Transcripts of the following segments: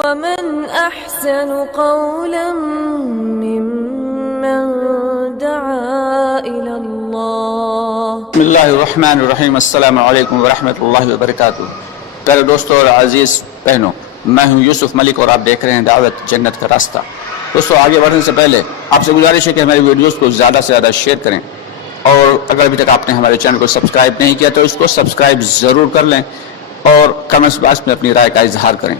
ومن أحسن قولا ممن دعا إلى الله. بسم اللہ الرحمن الرحیم. السلام علیکم ورحمۃ اللہ وبرکاتہ. پیارے دوستوں اور عزیز بہنوں، میں ہوں یوسف ملک اور آپ دیکھ رہے ہیں دعوت جنت کا راستہ. دوستوں، آگے بڑھنے سے پہلے آپ سے گزارش ہے کہ ہماری ویڈیوز کو زیادہ سے زیادہ شیئر کریں، اور اگر ابھی تک آپ نے ہمارے چینل کو سبسکرائب نہیں کیا تو اس کو سبسکرائب ضرور کر لیں اور کمنٹس باکس میں اپنی رائے کا اظہار کریں.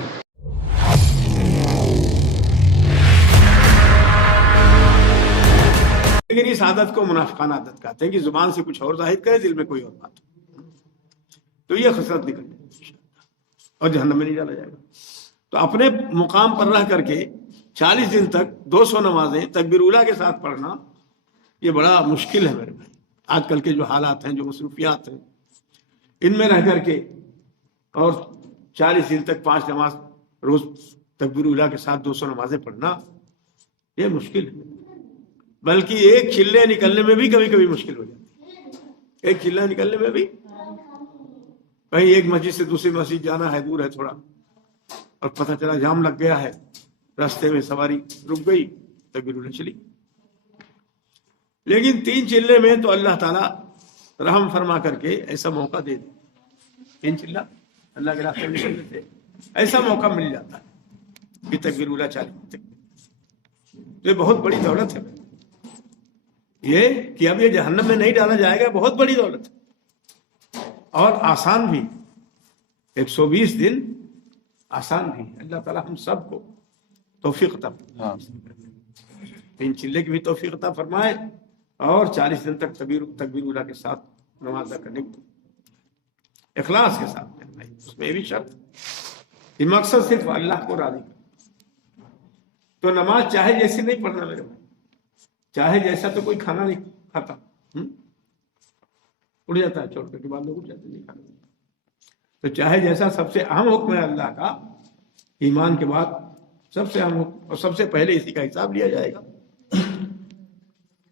لیکن اس عادت کو منافقانہ عادت کہتے ہیں کہ زبان سے کچھ اور ظاہر کرے، دل میں کوئی اور بات ہو، تو یہ خسرت نکل جائے گی اور جہنم میں نہیں ڈالا جائے گا. تو اپنے مقام پر رہ کر کے 40 دن تک 200 نمازیں تکبیر اولیٰ کے ساتھ پڑھنا یہ بڑا مشکل ہے میرے بھائی. آج کل کے جو حالات ہیں، جو مصروفیات ہیں، ان میں رہ کر کے اور 40 دن تک 5 نماز روز تکبیر اولیٰ کے ساتھ 200 نمازیں پڑھنا یہ مشکل ہے. بلکہ ایک چلے نکلنے میں بھی کبھی کبھی مشکل ہو جاتی ہے. ایک چلہ نکلنے میں بھی، کہیں ایک مسجد سے دوسری مسجد جانا ہے، دور ہے تھوڑا، اور پتہ چلا جام لگ گیا ہے، راستے میں سواری رک گئی، تکبیر اولیٰ چلی. لیکن 3 چلے میں تو اللہ تعالیٰ رحم فرما کر کے ایسا موقع دے دے. 3 چلہ اللہ کے راستے میں نکلنے سے ایسا موقع مل جاتا ہے کہ تکبیر اولیٰ چلی. یہ بہت بڑی دولت ہے، یہ کہ اب یہ جہنم میں نہیں ڈالا جائے گا، بہت بڑی دولت ہے اور آسان بھی. 120 دن آسان بھی. اللہ تعالیٰ ہم سب کو توفیق عطا فرمائے، 3 چلے کی بھی توفیق عطا فرمائے اور 40 دن تک تکبیر اولیٰ کے ساتھ نماز ادا کرنے کو اخلاص کے ساتھ. اس میں یہ بھی شرط کہ مقصد صرف اللہ کو راضی کرنا. تو نماز چاہے جیسی نہیں پڑھنا میرے بھائی، چاہے جیسا. تو کوئی کھانا نہیں کھاتا، اڑ جاتا ہے چھوڑ کر کے، بعد لوگ اٹھ جاتے نہیں کھانا. تو چاہے جیسا، سب سے اہم حکم ہے اللہ کا، ایمان کے بعد سب سے اہم حکم، اور سب سے پہلے اسی کا حساب لیا جائے گا.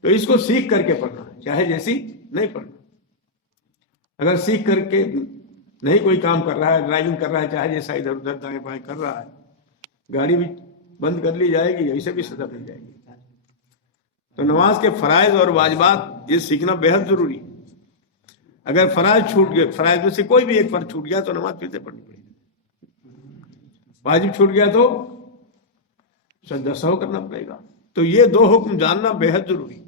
تو اس کو سیکھ کر کے پڑھنا ہے، چاہے جیسی نہیں پڑھنا. اگر سیکھ کر کے نہیں کوئی کام کر رہا ہے، ڈرائیونگ کر رہا ہے، چاہے جیسا ادھر ادھر دائیں بائیں کر رہا ہے، گاڑی بھی بند کر لی جائے گی، اسے بھی سزا مل جائے گی. تو نماز کے فرائض اور واجبات یہ سیکھنا بے حد ضروری ہے. اگر فرائض چھوٹ گئے، فرائض میں سے کوئی بھی ایک فرض چھوٹ گیا تو نماز پھر سے پڑھنی پڑے گی. واجب چھوٹ گیا تو سجدہ سہو کرنا پڑے گا. تو یہ 2 حکم جاننا بے حد ضروری،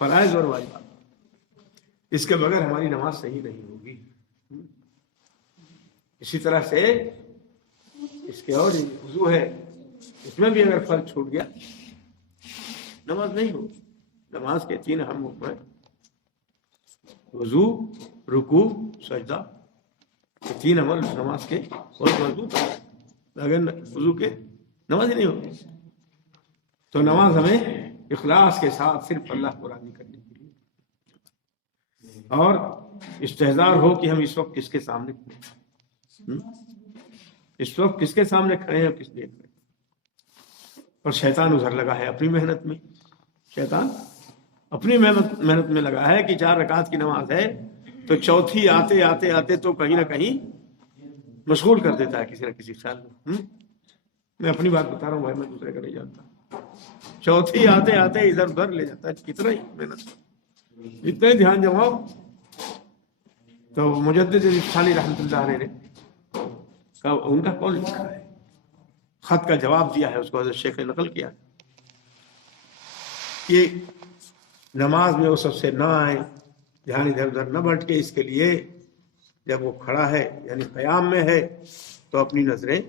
فرائض اور واجبات. اس کے بغیر ہماری نماز صحیح نہیں ہوگی. اسی طرح سے اس کے اور وضو ہے، اس میں بھی اگر فرض چھوٹ گیا نماز نہیں ہوگی. نماز کے 3 اہم حکم ہیں: وضو، رکوع، سجدہ. یہ 3 عمل نماز کے بہت مضبوط ہیں. اگر وضو کے نماز ہی نہیں ہوگی. تو نماز ہمیں اخلاص کے ساتھ صرف اللہ کو راضی کرنے کے لیے، اور استحضار ہو کہ ہم اس وقت کس کے سامنے کھڑے ہیں، اس وقت کس کے سامنے کھڑے ہیں، کس لیے کھڑے ہیں. اور شیطان ادھر لگا ہے اپنی محنت میں. شیطان اپنی محنت میں لگا ہے کہ 4 رکعت کی نماز ہے تو چوتھی آتے آتے آتے تو کہیں نہ کہیں مشغول کر دیتا ہے کسی نہ کسی خیال میں. میں اپنی بات بتا رہا ہوں بھائی، میں دوسرے کا نہیں جانتا. چوتھی آتے آتے ادھر ادھر لے جاتا ہے. کتنا ہی محنت، جتنا ہی دھیان جماؤ. تو مجدد ثانی رحمۃ اللہ علیہ نے ان کا قول لکھا ہے، خط کا جواب دیا ہے، اس کو حضرت شیخ نے نقل کیا کہ نماز میں وہ سب سے نہ آئے، دھیان ادھر ادھر نہ بھٹکے. اس کے لیے جب وہ کھڑا ہے یعنی قیام میں ہے تو اپنی نظریں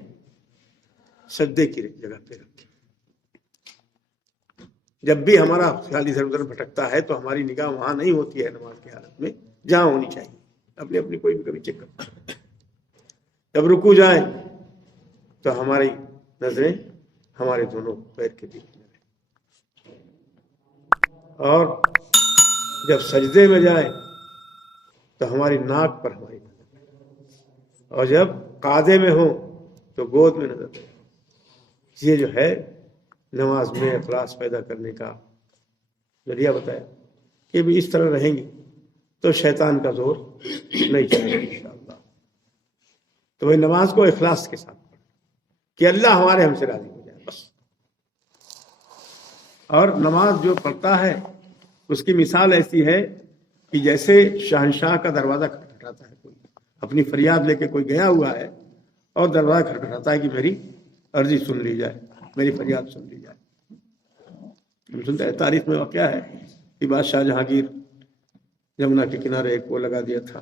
سجدے کی جگہ پہ رکھے. جب بھی ہمارا خیال ادھر ادھر بھٹکتا ہے تو ہماری نگاہ وہاں نہیں ہوتی ہے نماز کی حالت میں جہاں ہونی چاہیے. اپنی کوئی بھی کبھی چیک کرتا ہے. جب رکوع جائیں تو ہماری نظریں ہمارے دونوں پیر کے بیچ میں رہیں، اور جب سجدے میں جائیں تو ہماری ناک پر ہماری نظر رہے، اور جب قعدے میں ہوں تو گود میں نظر رہے. یہ جو ہے نماز میں اخلاص پیدا کرنے کا ذریعہ بتایا کہ بھی اس طرح رہیں گے تو شیطان کا زور نہیں چلے گا انشاءاللہ. تو وہ نماز کو اخلاص کے ساتھ پڑھیں. کہ اللہ ہمارے ہم سے راضی ہو جائے بس. اور نماز جو پڑھتا ہے اس کی مثال ایسی ہے کہ جیسے شہنشاہ کا دروازہ کھٹکھٹاتا ہے، کوئی اپنی فریاد لے کے کوئی گیا ہوا ہے اور دروازہ کھٹکھٹاتا ہے کہ میری عرضی سن لی جائے، میری فریاد سن لی جائے. ہم سنتے ہیں تاریخ میں واقعہ ہے کہ بادشاہ جہانگیر جمنا کے کنارے ایک وہ لگا دیا تھا،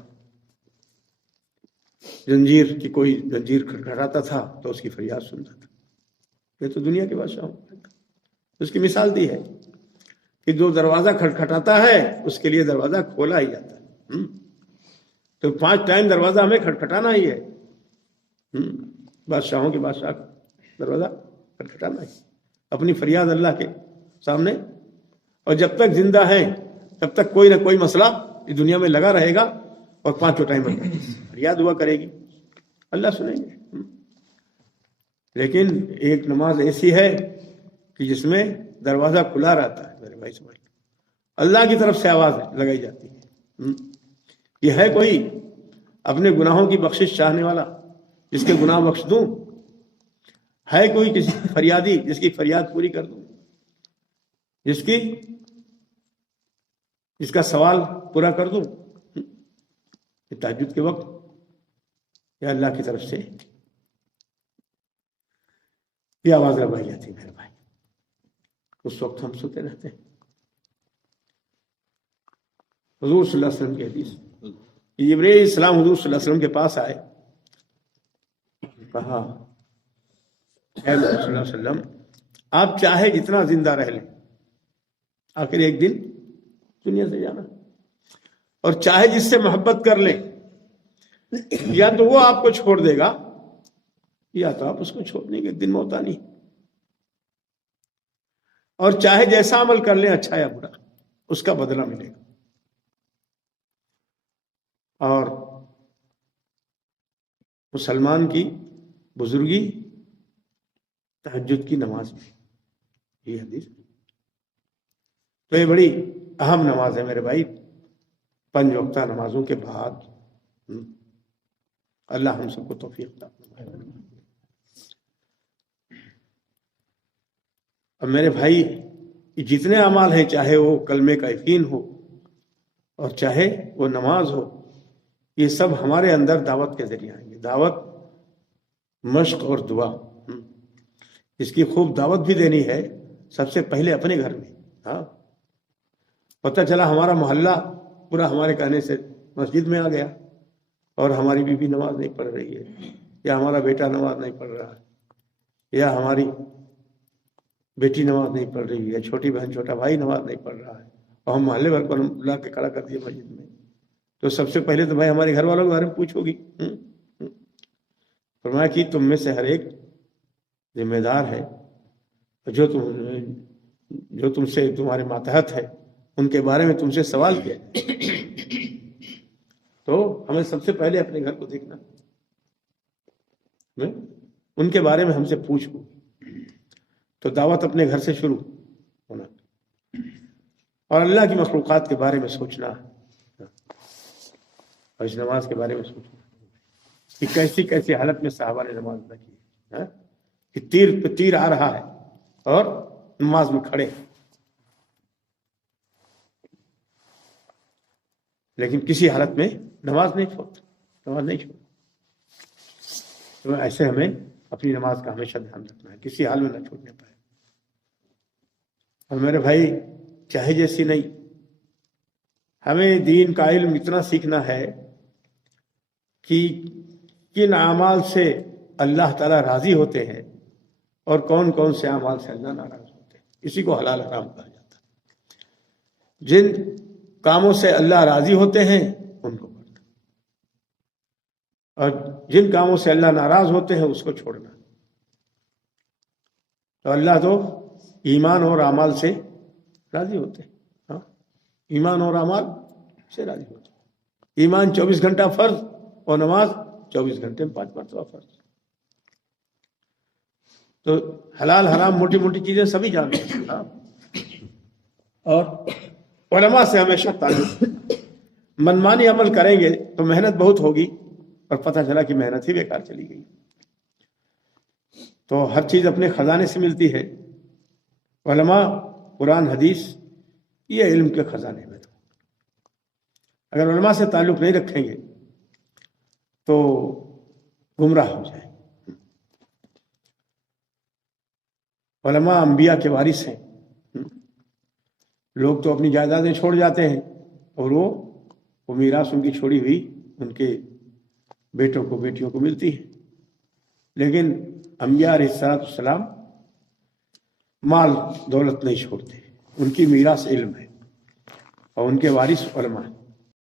زنجیر کی کوئی زنجیر کھٹکھٹاتا تھا تو اس کی فریاد سنتا تھا. یہ تو دنیا کے بادشاہ اس کی مثال دی ہے کہ جو دروازہ کھٹکھٹاتا ہے اس کے لیے دروازہ کھولا ہی جاتا ہے. تو 5 ٹائم دروازہ ہمیں کھٹکھٹانا ہی ہے. بادشاہوں کے بادشاہ کا دروازہ کھٹکھٹانا ہی، اپنی فریاد اللہ کے سامنے. اور جب تک زندہ ہیں تب تک کوئی نہ کوئی مسئلہ اس دنیا میں لگا رہے گا اور 5 ٹائم فریاد ہوا کرے گی، اللہ سنیں گے. لیکن ایک نماز ایسی ہے کہ جس میں دروازہ کھلا رہتا ہے. میرے بھائی سمجھ، اللہ کی طرف سے آواز لگائی جاتی ہے. یہ ہے کوئی اپنے گناہوں کی بخشش چاہنے والا جس کے گناہ بخش دوں؟ ہے کوئی کسی فریادی جس کی فریاد پوری کر دوں، جس کا سوال پورا کر دوں؟ تہجد کے وقت یا اللہ کی طرف سے یہ آواز لگائی جاتی ہے. میرے بھائی اس وقت ہم سوتے رہتے ہیں. حضور صلی اللہ علیہ وسلم کی حدیث، جبرائیل السلام حضور صلی اللہ علیہ وسلم کے پاس آئے، کہا اے حضور صلی اللہ علیہ وسلم آپ چاہے جتنا زندہ رہ لیں، آخر ایک دن دنیا سے جانا، اور چاہے جس سے محبت کر لیں، یا تو وہ آپ کو چھوڑ دے گا یا تو آپ اس کو چھوڑ دیں گے، دن موت آنی. اور چاہے جیسا عمل کر لیں اچھا یا برا، اس کا بدلہ ملے گا. اور مسلمان کی بزرگی تہجد کی نماز میں، یہ حدیث. تو یہ بڑی اہم نماز ہے میرے بھائی. 5 وقتہ نمازوں کے بعد اللہ ہم سب کو توفیق عطا فرمائے. اب میرے بھائی جتنے اعمال ہیں، چاہے وہ کلمے کا یقین ہو اور چاہے وہ نماز ہو، یہ سب ہمارے اندر دعوت کے ذریعے آئیں گے. دعوت، مشق اور دعا. اس کی خوب دعوت بھی دینی ہے سب سے پہلے اپنے گھر میں. ہاں، پتہ چلا ہمارا محلہ پورا ہمارے کہنے سے مسجد میں آ گیا اور ہماری بیوی نماز نہیں پڑھ رہی ہے، یا ہمارا بیٹا نماز نہیں پڑھ رہا ہے، یا ہماری بیٹی نماز نہیں پڑھ رہی ہے، چھوٹی بہن چھوٹا بھائی نماز نہیں پڑھ رہا ہے، اور ہم محلے بھر پر لا کے کھڑا کر دیے مسجد میں. تو سب سے پہلے تو بھائی ہمارے گھر والوں کے بارے میں پوچھو گی. فرمایا کہ تم میں سے ہر ایک ذمہ دار ہے، جو تم سے تمہارے ماتحت ہے ان کے بارے میں تم سے سوال کیا. تو ہمیں سب سے پہلے اپنے گھر کو دیکھنا، ان کے بارے میں ہم سے پوچھو. تو دعوت اپنے گھر سے شروع ہونا، اور اللہ کی مخلوقات کے بارے میں سوچنا، اور اس نماز کے بارے میں سوچنا کہ کیسی کیسی حالت میں صحابہ نے نماز ادا کی، کہ تیر پہ تیر آ رہا ہے اور نماز میں کھڑے، لیکن کسی حالت میں نماز نہیں چھوڑ. تو ایسے ہمیں اپنی نماز کا ہمیشہ دھیان رکھنا ہے، کسی حال میں نہ چھوڑنے پائے. اور میرے بھائی چاہے جیسی نہیں، ہمیں دین کا علم اتنا سیکھنا ہے کہ کن اعمال سے اللہ تعالیٰ راضی ہوتے ہیں اور کون کون سے اعمال سے اللہ ناراض ہوتے ہیں. اسی کو حلال حرام کہا جاتا ہے. جن کاموں سے اللہ راضی ہوتے ہیں ان کو کرنا، اور جن کاموں سے اللہ ناراض ہوتے ہیں اس کو چھوڑنا. تو اللہ تو ایمان اور اعمال سے راضی ہوتے ہیں. ہاں، ایمان اور اعمال سے راضی ہوتے ہیں. ایمان 24 گھنٹہ فرض اور نماز 24 گھنٹے میں 5 مرتبہ فرض. تو حلال حرام موٹی موٹی چیزیں سبھی جانتے ہیں. ہاں، اور علماء سے ہمیشہ تعلق. منمانی عمل کریں گے تو محنت بہت ہوگی اور پتہ چلا کہ محنت ہی بیکار چلی گئی. تو ہر چیز اپنے خزانے سے ملتی ہے. علماء قرآن حدیث یہ علم کے خزانے میں. اگر علماء سے تعلق نہیں رکھیں گے تو گمراہ ہو جائیں. علماء انبیاء کے وارث ہیں. لوگ تو اپنی جائیدادیں چھوڑ جاتے ہیں اور وہ میراث ان کی چھوڑی ہوئی ان کے بیٹوں کو بیٹیوں کو ملتی ہے. لیکن انبیاء علیہ السلام مال دولت نہیں چھوڑتے. ان کی میراث علم ہے اور ان کے وارث علماء ہیں.